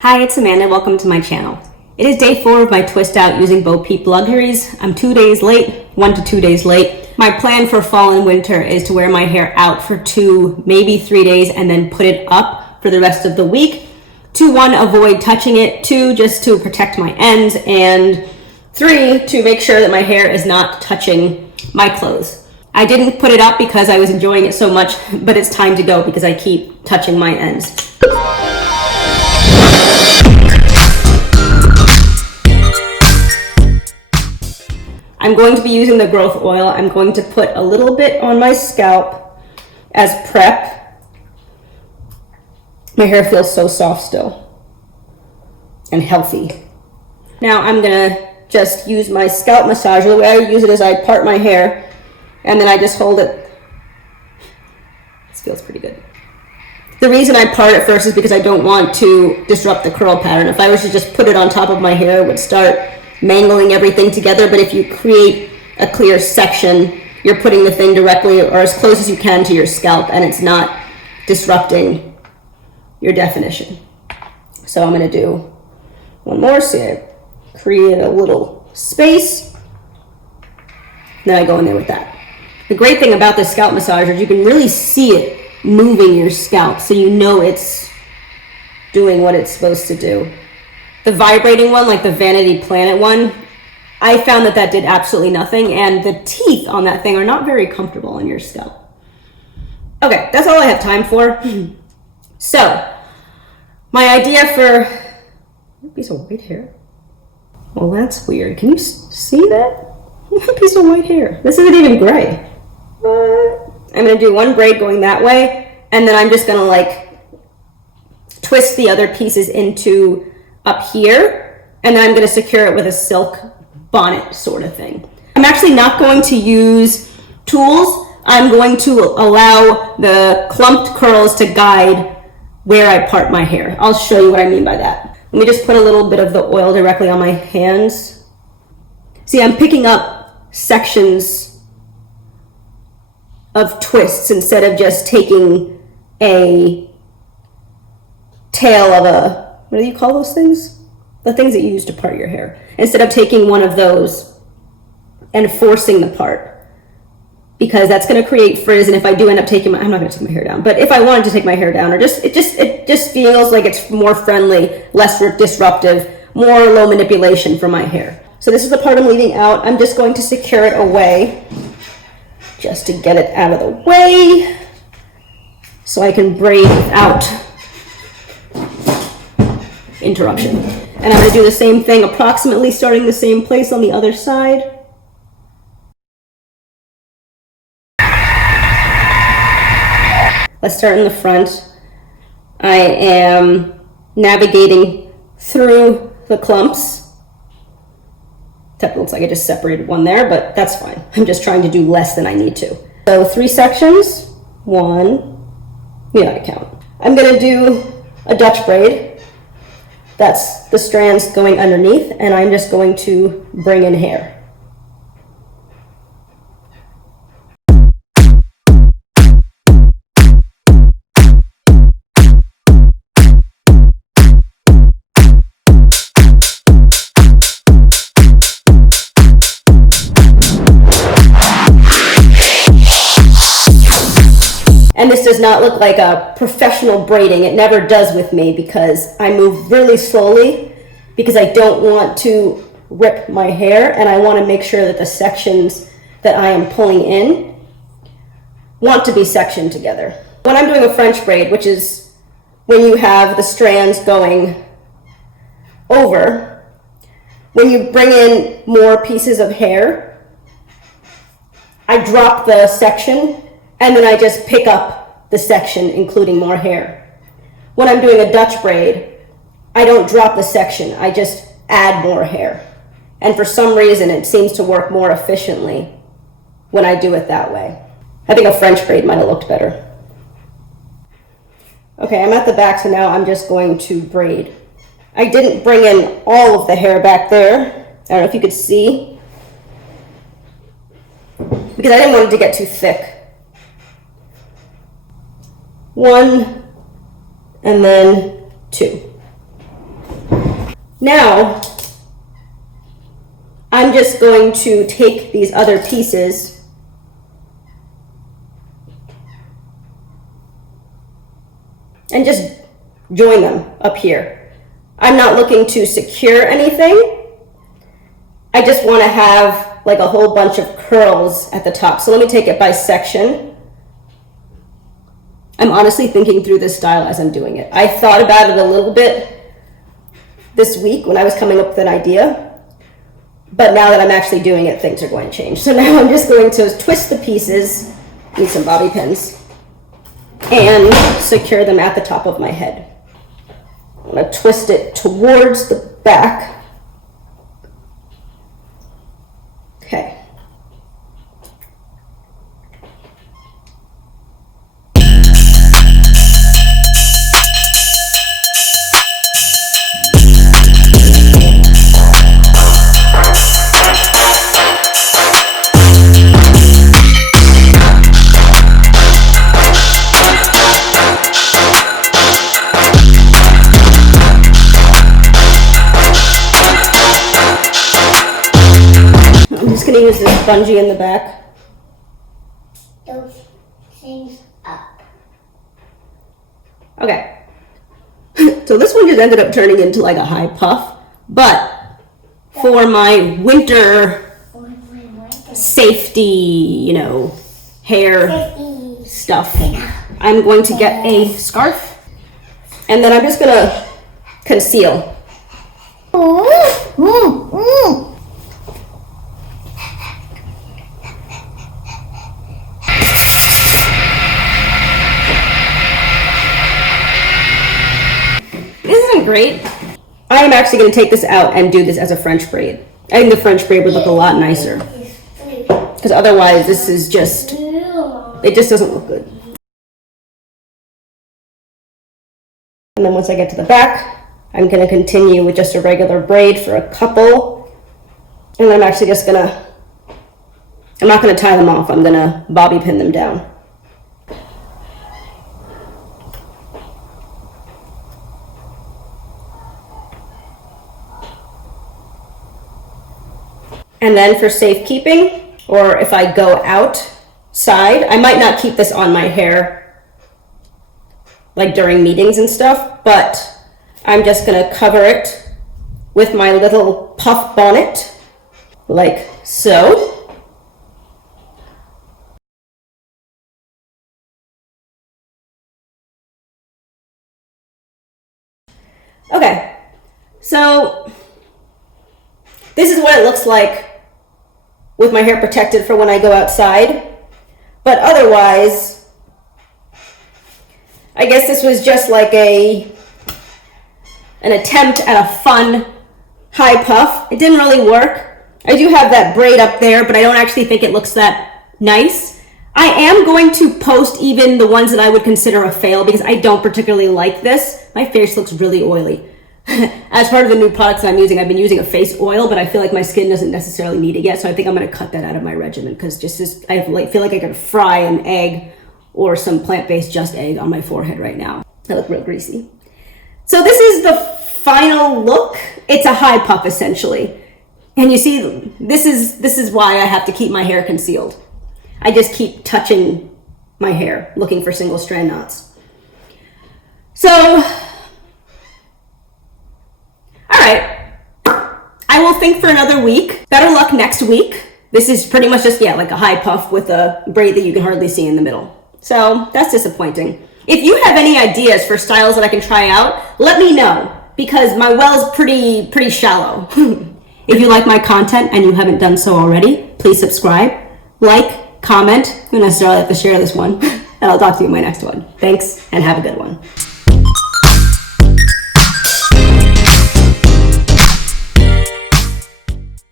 Hi, it's Amanda. Welcome to my channel. It is day 4 of my twist out using Bo Peep Luxuries. I'm 2 days late, 1 to 2 days late. My plan for fall and winter is to wear my hair out for 2, maybe 3 days and then put it up for the rest of the week. To 1, avoid touching it. 2, just to protect my ends. And 3, to make sure that my hair is not touching my clothes. I didn't put it up because I was enjoying it so much, but it's time to go because I keep touching my ends. I'm going to be using the growth oil. I'm going to put a little bit on my scalp as prep. My hair feels so soft still and healthy. Now I'm gonna just use my scalp massager. The way I use it is I part my hair and then I just hold it. This feels pretty good. The reason I part it first is because I don't want to disrupt the curl pattern. If I was to just put it on top of my hair, it would start mangling everything together, but if you create a clear section, you're putting the thing directly or as close as you can to your scalp and it's not disrupting your definition. So I'm going to do one more, so I create a little space, then I go in there with that. The great thing about this scalp massager is you can really see it moving your scalp, so you know it's doing what it's supposed to do. The vibrating one, like the Vanity Planet one, I found that did absolutely nothing, and the teeth on that thing are not very comfortable on your scalp. Okay, that's all I have time for. So, my idea for a piece of white hair. Well, that's weird. Can you see that? A piece of white hair. This isn't even gray. I'm gonna do one braid going that way, and then I'm just gonna like twist the other pieces into up here, and then I'm going to secure it with a silk bonnet sort of thing. I'm actually not going to use tools. I'm going to allow the clumped curls to guide where I part my hair. I'll show you what I mean by that. Let me just put a little bit of the oil directly on my hands. See, I'm picking up sections of twists instead of just taking a tail of a, what do you call those things? The things that you use to part your hair. Instead of taking one of those and forcing the part, because that's going to create frizz. And if I do end up taking I'm not going to take my hair down, but if I wanted to take my hair down, or it just feels like it's more friendly, less disruptive, more low manipulation for my hair. So this is the part I'm leaving out. I'm just going to secure it away, just to get it out of the way, so I can braid without interruption. And I'm going to do the same thing, approximately starting the same place on the other side. Let's start in the front. I am navigating through the clumps. That looks like I just separated one there, but that's fine. I'm just trying to do less than I need to. So 3 sections. 1, you know, I count. I'm going to do a Dutch braid. That's the strands going underneath, and I'm just going to bring in hair. And this does not look like a professional braiding. It never does with me because I move really slowly because I don't want to rip my hair, and I want to make sure that the sections that I am pulling in want to be sectioned together. When I'm doing a French braid, which is when you have the strands going over, when you bring in more pieces of hair, I drop the section and then I just pick up the section, including more hair. When I'm doing a Dutch braid, I don't drop the section, I just add more hair. And for some reason, it seems to work more efficiently when I do it that way. I think a French braid might have looked better. Okay, I'm at the back, so now I'm just going to braid. I didn't bring in all of the hair back there. I don't know if you could see, because I didn't want it to get too thick. 1, and then 2. Now, I'm just going to take these other pieces and just join them up here. I'm not looking to secure anything. I just want to have like a whole bunch of curls at the top. So let me take it by section. I'm honestly thinking through this style as I'm doing it. I thought about it a little bit this week when I was coming up with an idea, but now that I'm actually doing it, things are going to change. So now I'm just going to twist the pieces, need some bobby pins, and secure them at the top of my head. I'm going to twist it towards the back. Okay. I'm just going to use this bungee in the back. Those things up. Okay. So this one just ended up turning into like a high puff, but for my winter safety, you know, hair stuff, I'm going to get a scarf, and then I'm just going to conceal. Isn't it great? I am actually going to take this out and do this as a French braid. I think the French braid would look a lot nicer, because otherwise this is just, it just doesn't look good. And then once I get to the back, I'm going to continue with just a regular braid for a couple, and then I'm actually just going to, I'm not going to tie them off, I'm going to bobby pin them down. And then for safekeeping, or if I go outside, I might not keep this on my hair like during meetings and stuff, but I'm just gonna cover it with my little puff bonnet, like so. Okay, so this is what it looks like with my hair protected for when I go outside. But otherwise, I guess this was just like an attempt at a fun high puff. It didn't really work. I do have that braid up there, but I don't actually think it looks that nice. I am going to post even the ones that I would consider a fail because I don't particularly like this. My face looks really oily. As part of the new products that I'm using, I've been using a face oil, but I feel like my skin doesn't necessarily need it yet, so I think I'm going to cut that out of my regimen because I feel like I could fry an egg or some plant-based just egg on my forehead right now. I look real greasy. So this is the final look. It's a high puff essentially, and you see, this is why I have to keep my hair concealed. I just keep touching my hair, looking for single strand knots. So. All right, I will think for another week. Better luck next week. This is pretty much just, yeah, like a high puff with a braid that you can hardly see in the middle. So that's disappointing. If you have any ideas for styles that I can try out, let me know because my well is pretty shallow. If you like my content and you haven't done so already, please subscribe, like, comment. I'm gonna necessarily have to share this one, and I'll talk to you in my next one. Thanks, and have a good one.